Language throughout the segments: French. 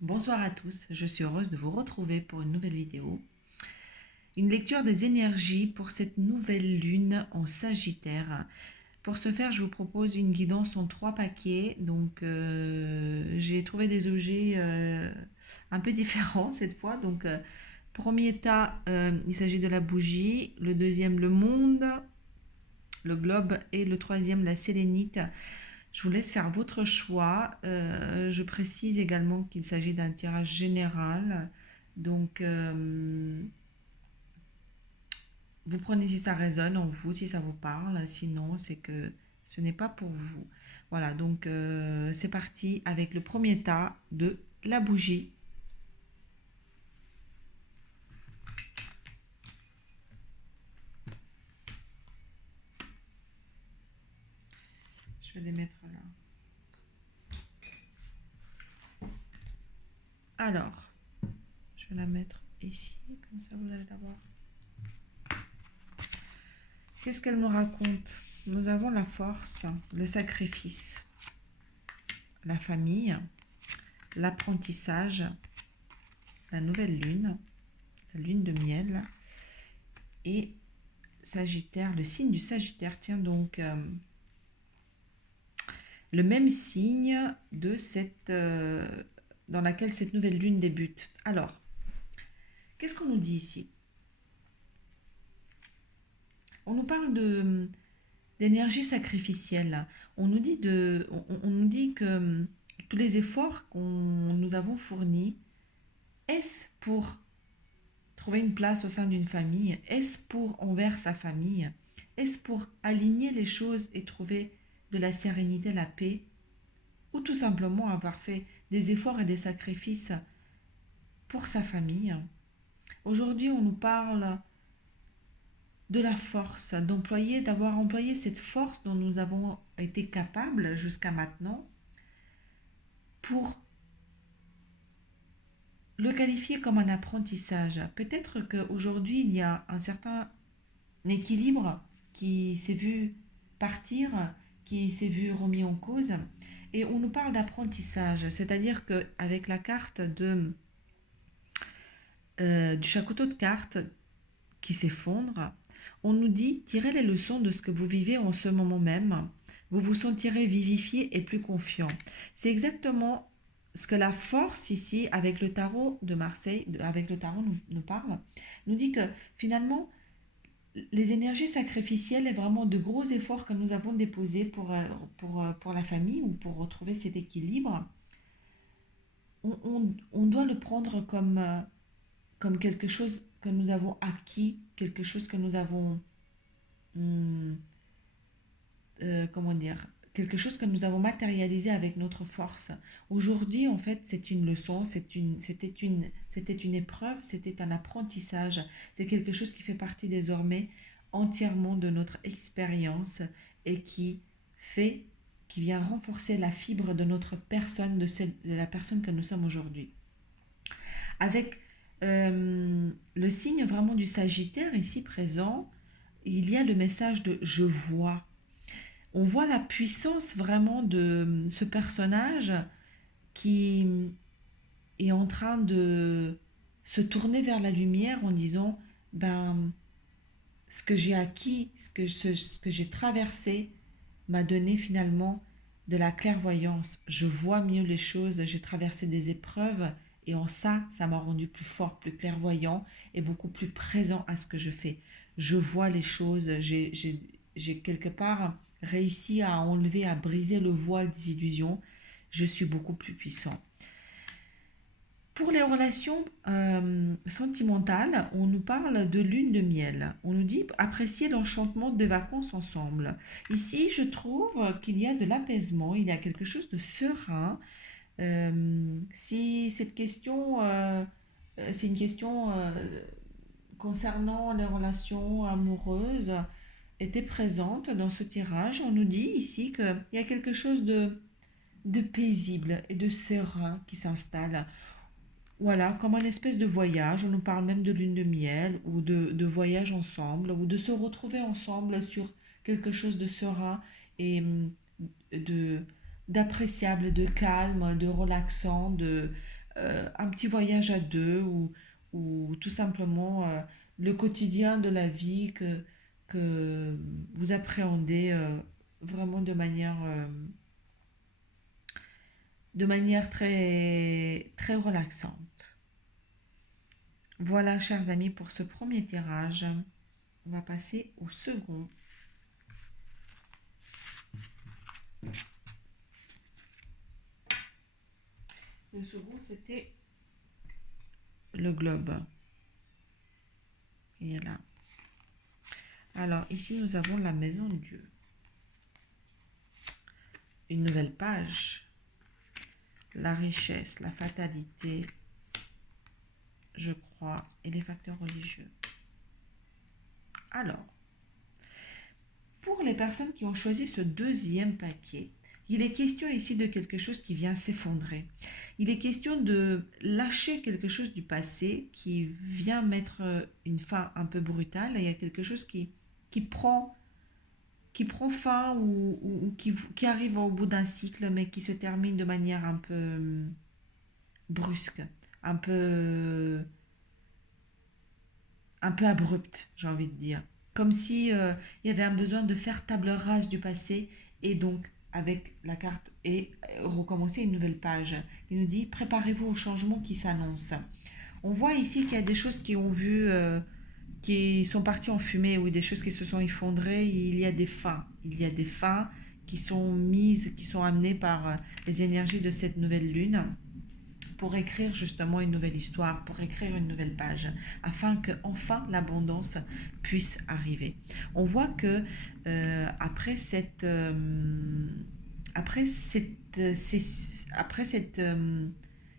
Bonsoir à tous, je suis heureuse de vous retrouver pour une nouvelle vidéo. Une lecture des énergies pour cette nouvelle lune en Sagittaire. Pour ce faire, je vous propose une guidance en 3 paquets. Donc, j'ai trouvé des objets un peu différents cette fois. Donc, premier tas, il s'agit de la bougie. Le deuxième, le monde, le globe. Et le troisième, la sélénite. Je vous laisse faire votre choix. Je précise également qu'il s'agit d'un tirage général. Donc, vous prenez si ça résonne en vous, si ça vous parle. Sinon, c'est que ce n'est pas pour vous. Voilà, donc c'est parti avec le premier tas de la bougie. Je vais les mettre là. Alors, je vais la mettre ici, comme ça vous allez la voir. Qu'est-ce qu'elle nous raconte? Nous avons la force, le sacrifice, la famille, l'apprentissage, la nouvelle lune, la lune de miel et Sagittaire. Le signe du Sagittaire tient donc le même signe de dans laquelle cette nouvelle lune débute. Alors, qu'est-ce qu'on nous dit ici? On nous parle d'énergie sacrificielle. On nous dit que tous les efforts nous avons fournis, est-ce pour trouver une place au sein d'une famille? Est-ce pour envers sa famille? Est-ce pour aligner les choses et trouver de la sérénité, la paix? Ou tout simplement avoir fait des efforts et des sacrifices pour sa famille? Aujourd'hui, on nous parle de la force, d'avoir employé cette force dont nous avons été capables jusqu'à maintenant pour le qualifier comme un apprentissage. Peut-être qu'aujourd'hui, il y a un certain équilibre qui s'est vu partir, qui s'est vu remis en cause. Et on nous parle d'apprentissage, c'est-à-dire qu'avec la carte du chacoteau de cartes qui s'effondre, on nous dit tirez les leçons de ce que vous vivez en ce moment même. Vous vous sentirez vivifié et plus confiant. C'est exactement ce que la force ici, avec le tarot de Marseille, avec le tarot nous parle, nous dit que finalement, les énergies sacrificielles et vraiment de gros efforts que nous avons déposés pour la famille ou pour retrouver cet équilibre, on doit le prendre comme quelque chose que nous avons acquis, quelque chose que nous avons, hum, comment dire, quelque chose que nous avons matérialisé avec notre force. Aujourd'hui, en fait, c'est une leçon, c'était une épreuve, c'était un apprentissage, c'est quelque chose qui fait partie désormais entièrement de notre expérience et fait, qui vient renforcer la fibre de notre personne, de la personne que nous sommes aujourd'hui. Avec le signe vraiment du Sagittaire ici présent, il y a le message de je vois. On voit la puissance vraiment de ce personnage qui est en train de se tourner vers la lumière en disant ben ce que j'ai acquis, ce que j'ai traversé m'a donné finalement de la clairvoyance. Je vois mieux les choses, j'ai traversé des épreuves et en ça, ça m'a rendu plus fort, plus clairvoyant et beaucoup plus présent à ce que je fais. Je vois les choses, j'ai quelque part réussi à enlever, à briser le voile des illusions. Je suis beaucoup plus puissant. Pour les relations sentimentales, on nous parle de lune de miel. On nous dit apprécier l'enchantement de vacances ensemble. Ici, je trouve qu'il y a de l'apaisement, il y a quelque chose de serein. Si cette question, c'est une question concernant les relations amoureuses, était présente dans ce tirage, on nous dit ici qu'il y a quelque chose de paisible et de serein qui s'installe. Voilà, comme un espèce de voyage, on nous parle même de lune de miel ou de voyage ensemble ou de se retrouver ensemble sur quelque chose de serein et de d'appréciable, de calme, de relaxant, un petit voyage à deux ou tout simplement le quotidien de la vie que vous appréhendez vraiment de manière très, très relaxante. Voilà, chers amis, pour ce premier tirage. On va passer au second. Le second, c'était le globe. Il est là. Alors, ici, nous avons la maison de Dieu. Une nouvelle page. La richesse, la fatalité, je crois, et les facteurs religieux. Alors, pour les personnes qui ont choisi ce deuxième paquet, il est question ici de quelque chose qui vient s'effondrer. Il est question de lâcher quelque chose du passé qui vient mettre une fin un peu brutale. Il y a quelque chose qui prend, qui prend fin ou qui arrive au bout d'un cycle, mais qui se termine de manière un peu brusque, un peu, un peu abrupte, j'ai envie de dire. Comme si il y avait un besoin de faire table rase du passé et donc avec la carte et recommencer une nouvelle page. Il nous dit préparez-vous au changement qui s'annonce. On voit ici qu'il y a des choses qui ont vu, qui sont parties en fumée ou des choses qui se sont effondrées. Il y a des fins. Il y a des fins qui sont mises, qui sont amenées par les énergies de cette nouvelle lune pour écrire justement une nouvelle histoire, pour écrire une nouvelle page, afin que enfin l'abondance puisse arriver. On voit que après cette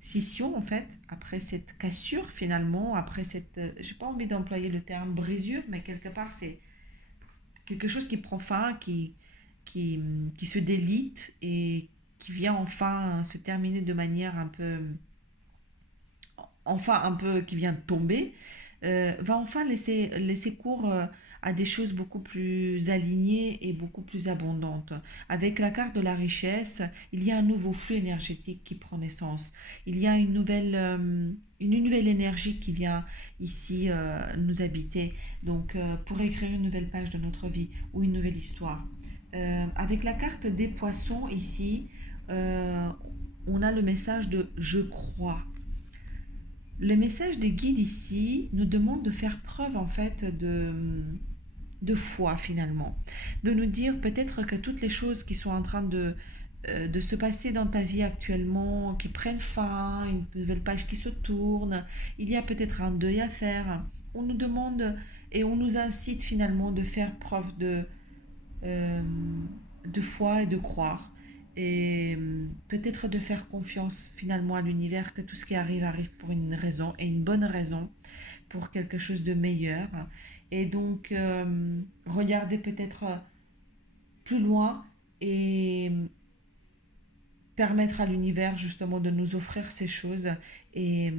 scission en fait, après cette cassure finalement, après cette, j'ai pas envie d'employer le terme brisure, mais quelque part c'est quelque chose qui prend fin, qui, qui se délite et qui vient enfin se terminer de manière un peu qui vient de tomber, va enfin laisser cours à des choses beaucoup plus alignées et beaucoup plus abondantes. Avec la carte de la richesse, il y a un nouveau flux énergétique qui prend naissance. Il y a une nouvelle énergie qui vient ici nous habiter. Donc, pour écrire une nouvelle page de notre vie ou une nouvelle histoire. Avec la carte des poissons ici, euh, on a le message de je crois. Le message des guides ici nous demande de faire preuve en fait de foi finalement. De nous dire peut-être que toutes les choses qui sont en train de se passer dans ta vie actuellement, qui prennent fin, une nouvelle page qui se tourne, il y a peut-être un deuil à faire. On nous demande et on nous incite finalement de faire preuve euh, de foi et de croire. Et peut-être de faire confiance finalement à l'univers que tout ce qui arrive arrive pour une raison et une bonne raison pour quelque chose de meilleur. Et donc regarder peut-être plus loin et permettre à l'univers justement de nous offrir ces choses et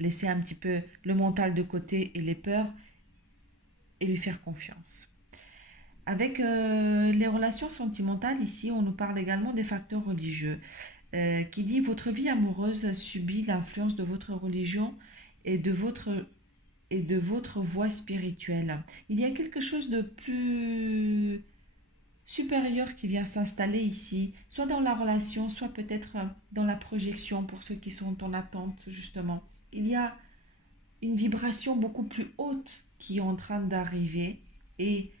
laisser un petit peu le mental de côté et les peurs et lui faire confiance. Avec les relations sentimentales, ici, on nous parle également des facteurs religieux, qui dit votre vie amoureuse subit l'influence de votre religion et et de votre voie spirituelle. Il y a quelque chose de plus supérieur qui vient s'installer ici, soit dans la relation, soit peut-être dans la projection pour ceux qui sont en attente, justement. Il y a une vibration beaucoup plus haute qui est en train d'arriver et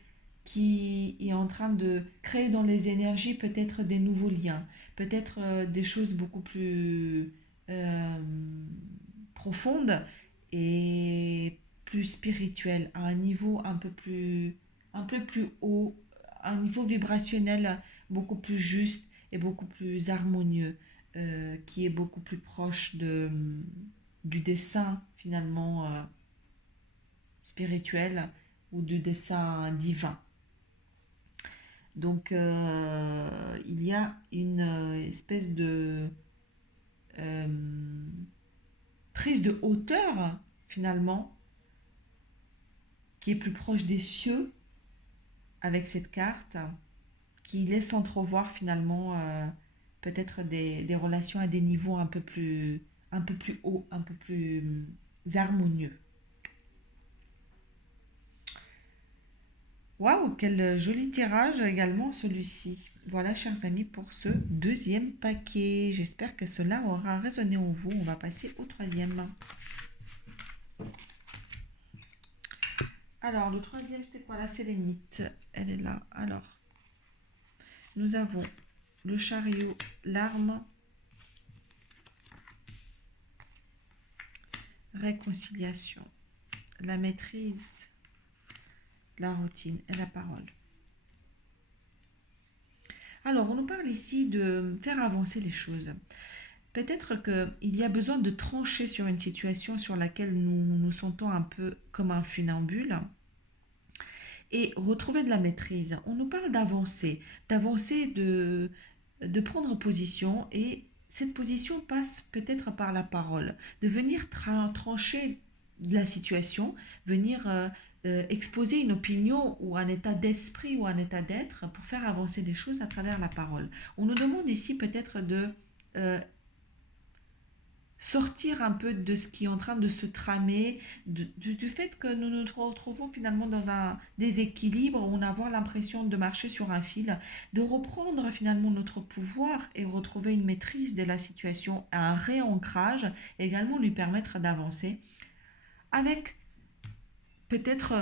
qui est en train de créer dans les énergies peut-être des nouveaux liens, peut-être des choses beaucoup plus euh, profondes et plus spirituelles, à un niveau un peu plus haut, un niveau vibrationnel beaucoup plus juste et beaucoup plus harmonieux, qui est beaucoup plus proche du dessin finalement spirituel ou du dessin divin. Donc il y a une espèce de euh, prise de hauteur finalement qui est plus proche des cieux avec cette carte qui laisse entrevoir finalement peut-être des relations à des niveaux un peu plus hauts, un peu plus harmonieux. Waouh, quel joli tirage également celui-ci. Voilà, chers amis, pour ce deuxième paquet. J'espère que cela aura résonné en vous. On va passer au troisième. Alors, le troisième, c'était quoi? La sélénite. Elle est là. Alors, nous avons le chariot, l'arme, réconciliation, la maîtrise, la routine et la parole. Alors, on nous parle ici de faire avancer les choses. Peut-être qu'il y a besoin de trancher sur une situation sur laquelle nous nous sentons un peu comme un funambule et retrouver de la maîtrise. On nous parle d'avancer, de prendre position et cette position passe peut-être par la parole, de venir trancher de la situation, venir exposer une opinion ou un état d'esprit ou un état d'être pour faire avancer les choses à travers la parole. On nous demande ici peut-être de euh, sortir un peu de ce qui est en train de se tramer, du fait que nous nous retrouvons finalement dans un déséquilibre où on a l'impression de marcher sur un fil, de reprendre finalement notre pouvoir et retrouver une maîtrise de la situation, un réancrage, et également lui permettre d'avancer avec peut-être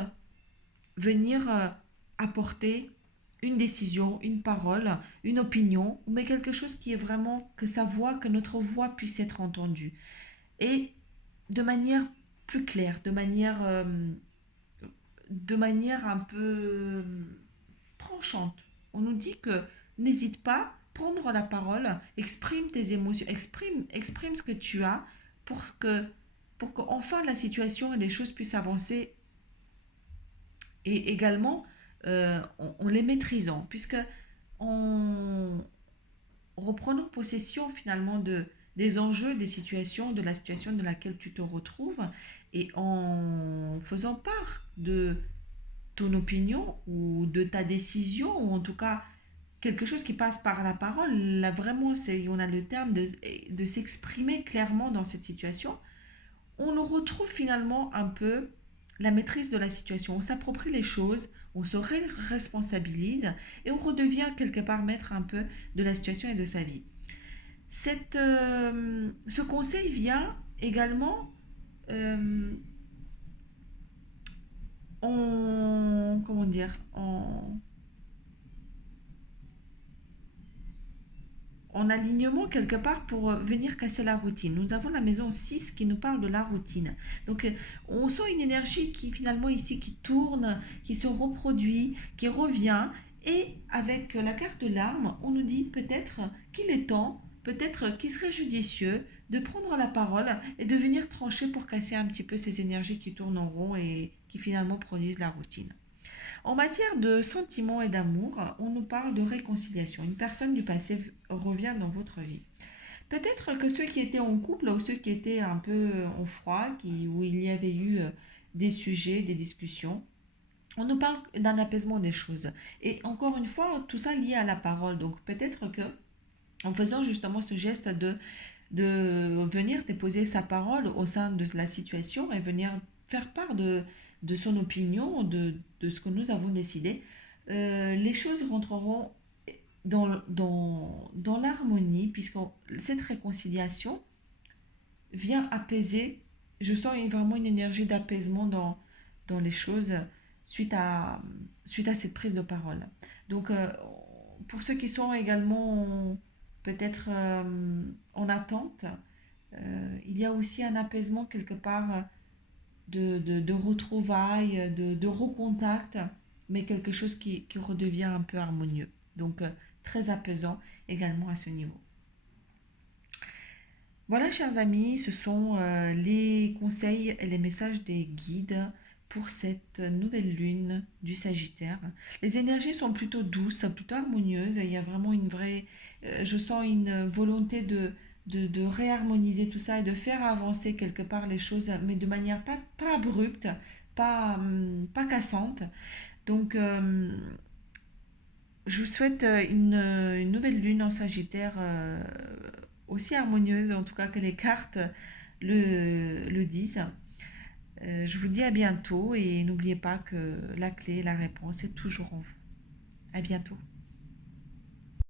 venir apporter une décision, une parole, une opinion, mais quelque chose qui est vraiment que sa voix, que notre voix puisse être entendue. Et de manière plus claire, de manière un peu tranchante. On nous dit que n'hésite pas, prendre la parole, exprime tes émotions, exprime ce que tu as pour qu'enfin la situation et les choses puissent avancer et également en les maîtrisant, puisque en reprenant possession finalement des enjeux, des situations, de la situation dans laquelle tu te retrouves, et en faisant part de ton opinion ou de ta décision, ou en tout cas quelque chose qui passe par la parole, là vraiment, on a le terme de s'exprimer clairement dans cette situation, on nous retrouve finalement un peu la maîtrise de la situation. On s'approprie les choses, on se responsabilise et on redevient quelque part maître un peu de la situation et de sa vie. Ce conseil vient également euh, comment dire, en alignement quelque part pour venir casser la routine. Nous avons la maison 6 qui nous parle de la routine. Donc on sent une énergie qui finalement ici qui tourne, qui se reproduit, qui revient. Et avec la carte de l'arme, on nous dit peut-être qu'il est temps, peut-être qu'il serait judicieux de prendre la parole et de venir trancher pour casser un petit peu ces énergies qui tournent en rond et qui finalement produisent la routine. En matière de sentiments et d'amour, on nous parle de réconciliation. Une personne du passé revient dans votre vie. Peut-être que ceux qui étaient en couple ou ceux qui étaient un peu en froid, où il y avait eu des sujets, des discussions, on nous parle d'un apaisement des choses. Et encore une fois, tout ça lié à la parole. Donc peut-être que en faisant justement ce geste de venir déposer sa parole au sein de la situation et venir faire part de son opinion, de ce que nous avons décidé, les choses rentreront dans l'harmonie, puisque cette réconciliation vient apaiser, je sens vraiment une énergie d'apaisement dans les choses suite à cette prise de parole. Donc, pour ceux qui sont également peut-être en attente, il y a aussi un apaisement quelque part de retrouvailles, de recontact, mais quelque chose qui redevient un peu harmonieux. Donc, très apaisant également à ce niveau. Voilà, chers amis, ce sont les conseils et les messages des guides pour cette nouvelle lune du Sagittaire. Les énergies sont plutôt douces, plutôt harmonieuses. Il y a vraiment une vraie... je sens une volonté de réharmoniser tout ça et de faire avancer quelque part les choses, mais de manière pas abrupte, pas cassante. Donc, Je vous souhaite une nouvelle lune en Sagittaire aussi harmonieuse, en tout cas que les cartes le disent. Je vous dis à bientôt et n'oubliez pas que la clé, la réponse est toujours en vous. À bientôt.